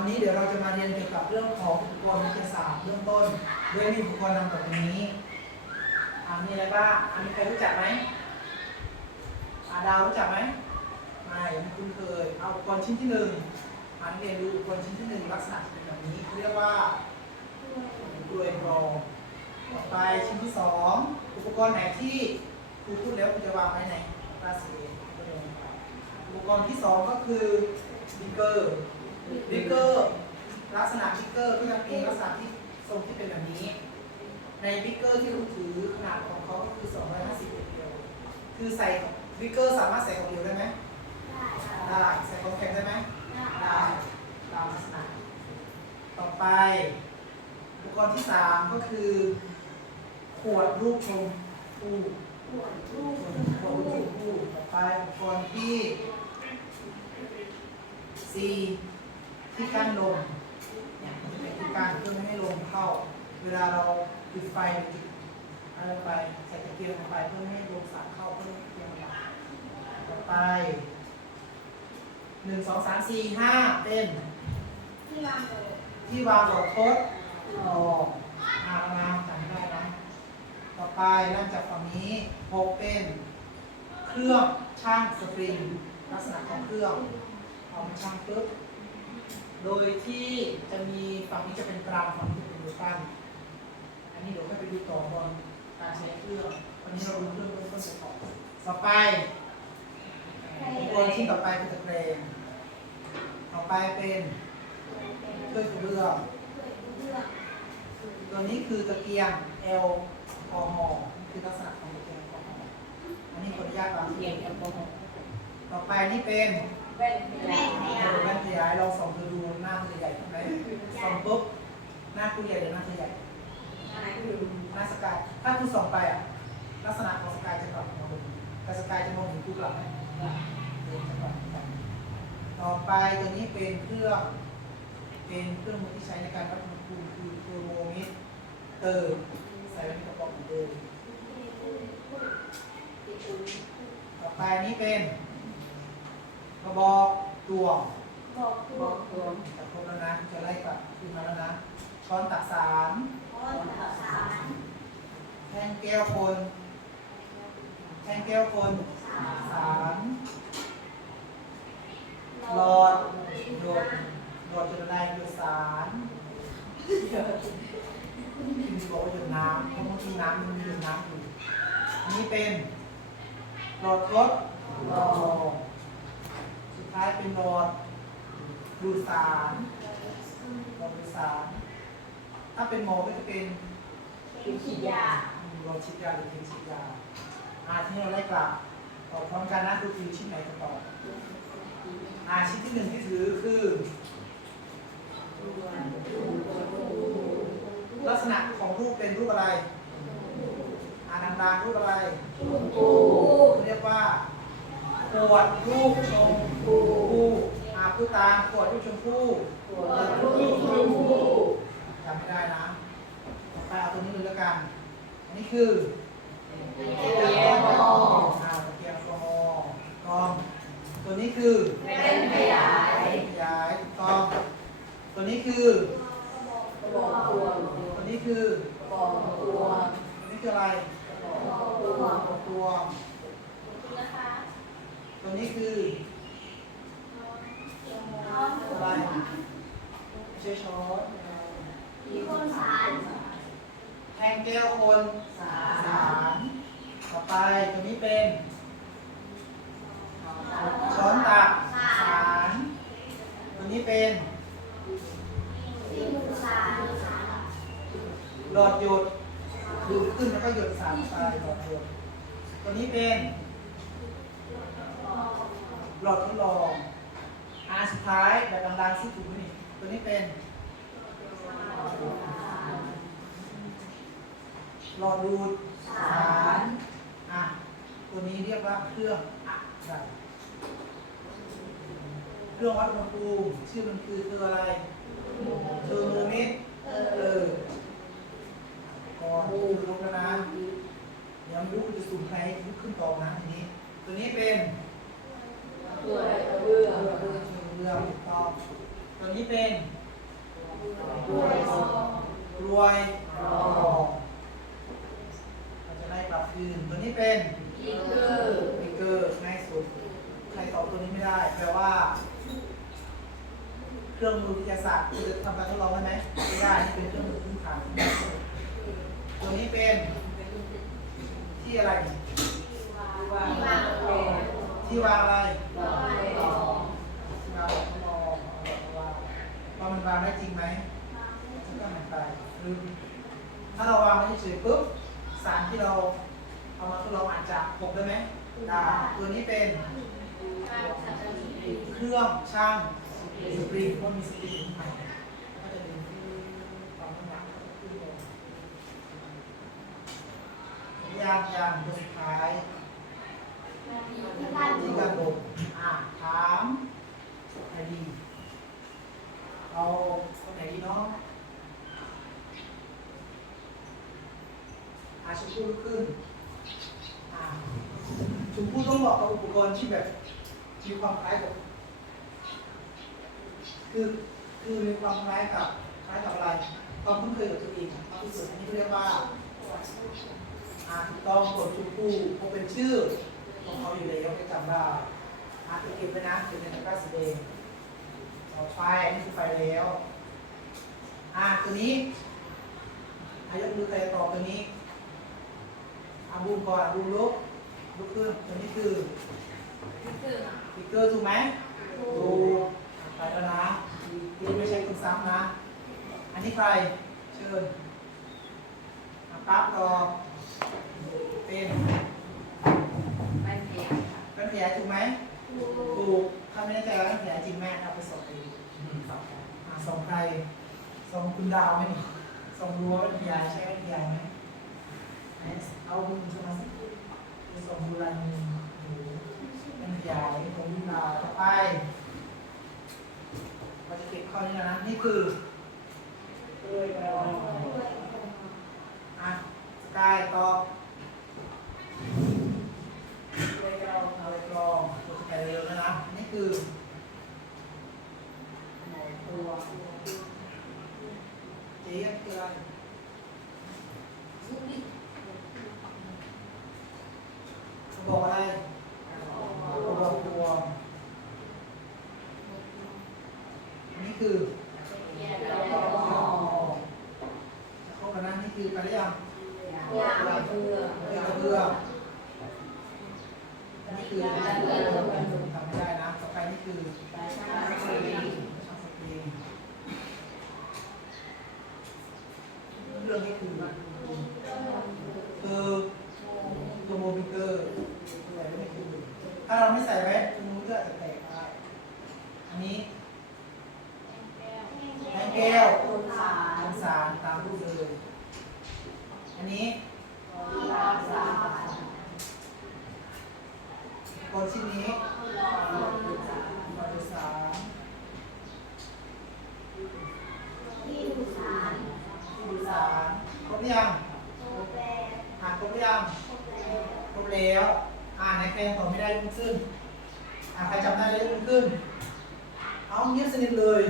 วันนี้เดี๋ยวเราจะมาเรียนเกี่ยวกับเรื่องของอุปกรณ์วิทยาศาสตร์เบื้องต้นโดยมีอุปกรณ์นำต่อไปนี้อ่ามีอะไรบ้างอ่ามีใครรู้จักไหมอาดาวรู้จักไหมไม่ไม่คุ้นเคยเอาอุปกรณ์ชิ้นที่หนึ่งอ่านักเรียนดูอุปกรณ์ชิ้นที่หนึ่งลักษณะเป็นแบบนี้เรียกว่ากลวยกรองต่อไปชิ้นที่สองอุปกรณ์ไหนที่ครูพูดแล้วครูจะวางไว้ในคลาสเรีอุปกรณ์ที่สองก็คือบิ๊กเกอร์ บิ๊กเกอร์ลักษณะบิ๊กเกอร์ก็จะมีลักษณะที่ทรงที่เป็นแบบนี้ ในบิ๊กเกอร์ที่เราถือขนาดของเขาก็คือ 250เดียวคือใส่บิ๊กเกอร์สามารถใส่ของเดียวได้ไหมได้ใส่ของแข็งได้ไหมได้ตามลักษณะ ต่อไป อุปกรณ์ที่ 3 ก็คือ ขวดรูปชมพู่ขวดรูปชมพู่ต่อไปอุปกรณ์ที่ C ที่กั้นลมเนี่ยมันจะเป็นที่กั้นเพื่อไม่ให้ลมเข้า เวลาเราจุดไฟอจุดอะไรไปใส่ตะเกียงลงไปเพื่อไม่ให้ลมสาดเข้าเพื่อให้ตะเกียงมันต่อไปหนึ่งสองสามสี่ห้าเป็นที่วางหลอดทดลองอ่านงามจำได้นะต่อไปเริ่มจากฝั่งนี้หกเป็นเครื่องช่างสปริงลักษณะของเครื่องเอามาช่างปุ๊บ โดยที่จะมีฝั่งนี้จะเป็นกรามฝั่งนี้จะเป็นดูปั้นอันนี้เดี๋ยวค่อยไปดูต่อบนการใช้เครื่องวันนี้เราดูเครื่องเบื้องต้นไปก่อนต่อไปอุปกรณ์ชิ้นต่อไปคือตะเกรงต่อไปเป็นถ้วยกระเบื้องตัวนี้คือตะเกียงแอลกอฮอล์คือลักษณะของตะเกียงแอลกอฮอล์อันนี้ขออนุญาตวางเรียนแอลกอฮอล์ต่อไปนี่เป็น แว่นขยายเราแว่นขยายเราส่องดูดูหน้ามันจะใหญ่ทำไมส่องปุ๊บหน้าคุณใหญ่หรือหน้าเธอใหญ่อะไรคือหน้าสกายถ้าคุณส่องไปอะลักษณะของสกายจะกลับมาดูแต่สกายจะมองเห็นคุณกลับไหมเดินจะกลับกันต่อไปตัวนี้เป็นเครื่องเป็นเครื่องมือที่ใช้ในการวัดอุณหภูมิคือเทอร์โมมิเตอร์ใส่ไว้ในกระป๋องเหมือนเดิมต่อไปนี้เป็นก ระบอกตวงบอกบอกตัวจะครบแล้วนะจะไล่กลับขึ้นมาแล้วนะช้อนตักสารแท่งแก้วคนแท่งแก้วคนสารหลอดหยดหยดจุดอะไรหยดสารคือบอกว่าหยดน้ำเพราะบางทีน้ำมันมีหยดน้ำอยู่อันนี้เป็นหลอดทดหลอด สุดท้ายเป็นหลอดดูดสารหลอดดูดสาร ถ้าเป็นหมอก็จะเป็นคือฉีดยาหลอดฉีดยาหรือเข็มฉีดยาอาที่เราไล่กลับตอบพร้อมกันนะคือคือชิ้นไหนจะตอบอาชิ้นที่หนึ่งที่ถือคือลักษณะของรูปเป็นรูปอะไรอ่านดังๆรูปอะไรเรียกว่า ขวดรูปชมพูอาผู้ตามขวดรูปชมพูจำไม่ได้นะต่อไปเอาตัวนี้เลยล้วกัน อันนี้คืออ่าตะเกียงแอลกอฮอล์กอง ตัวนี้คือเป็นขยายขยายกอง ตัวนี้คือบอกตัวตัวนี้คือบอกตัวตัวนี้คืออะไรบอกตัวตัว ตัวนี้คืออะไรไม่ใช่ช้อนแทงแก้วคนสาสารต่อไปตัวนี้เป็น ช้อนตักสารตัวนี้เป็นหลอดหยดดูดขึ้นแล้วก็หยดสารไปหลอดหยดตัวนี้เป็น หลอดทดลองอันสุดท้ายแบบดังๆที่ถูกไหมนี่ตัวนี้เป็นหลอดดูดสารอะตัวนี้เรียกว่าเครื่องอะไรเครื่องวัดอุณหภูมิชื่อมันคือคืออะไรเทอร์โมมิตรเออก่อนดูลงแล้วนะเดี๋ยวไม่รู้คุณจะสุ่มใครขึ้นตอบนะทีนี้ ตัวนี้เป็นตัวกระเบื้องเรื่องถูกต้องตัวนี้เป็นรวยทองรวยรอเราจะไล่กลับคืนตัวนี้เป็นอีกคือเบเกอร์ง่ายสุด ใครตอบตัวนี้ไม่ได้แปลว่า เครื่องมือวิทยาศาสตร์คุณจะทำการทดลองได้ไหมไม่ได้นี่เป็นเครื่องมือพื้นฐานตัวนี้เป็นที่อะไรเนี่วางวาง ที่วางอะไรวางทองที่วางทดลองว่ามันวางได้จริงไหมฉันก็หันไปลืมถ้าเราวางไว้เฉยปุ๊บสารที่เราเอามาทดลองอาจจะหกได้ไหมได้ตัวนี้เป็นเครื่องช่างสปริงว่ามีสปริงข้างในก็จะดึงความน้ำหนักขึ้นลงยางยางตัวสุดท้าย ที่กระบบอะถามใครดีเอาคนไหนดีเนาะอาชมพู่ลุกขึ้นอะชมพู่ต้องบอกกับอุปกรณ์ที่แบบมีความคล้ายกับคือคือมีความคล้ายกับคล้ายกับอะไรความคุ้นเคยกับตัวเองมากที่สุดอันนี้เรียกว่าอ่าถูกต้องกดชูคู่เป็นชื่อ ของเขาอยู่แล้วไปจำได้อ่าเก็บไว้นะเก็บในตะกร้าสีแดงต่อไปอันนี่คือไฟแล้ว อ่าตัวนี้อายกมือใครตอบตัวนี้อาบูมก่อนอาบูมลุกลุกขึ้นตัวนี้คือฟิกเกอร์ถูกไหมดูกไปแล้วนะนี่ไม่ใช่คุณซ้ำนะ อันนี้ใครเชิญปั๊บต่อเป็น เป็นแผลถูกไหมถูกถ้าไม่แน่ใจว่าเป็นแผลจริงแม่เอาไปส่งเองอ่าส่งใครส่งคุณดาวไหมนี่ส่งรั้วเป็นยายใช่เป็นยายไหมไหนเอาบุญสมาสิไปส่งบุรันดูเป็นยายของคุณดาวต่อไปเราจะเก็บข้อนี้แล้วนะนี่คือด้วยกระดองอะสกายตอบด้วยกระดองเอาไปกรองตัวสกายเร็วๆนะนะ นี่ คือหมอตัวเจ๊คืออะไรบอกอะไรบอกตัวนี่คือ ครบแล้วนะนี่คือไปหรือยังเรือกระเบืออันนี้คือทำไม่ได้นะ ต่อไปนี่คือช่างสปริง เรื่องนี้คือคือตัวโมบิเตอร์ใส่ไว้ในคือถ้าเราไม่ใส่ไว้ตัวโมบิเตอร์อาจจะแตกได้ อันนี้แป้งแก้ว น้ำสารตามรูปเลย อันนี้โคนชิ้นนี้บริสารบริสารครบหรือยังอ่านครบหรือยังครบแล้ว อ่านในใค รยังตอบไม่ได้ยกมือขึ้นอ่าใครจำได้เลยยกมือขึ้น เอาเงียบสนิทเลย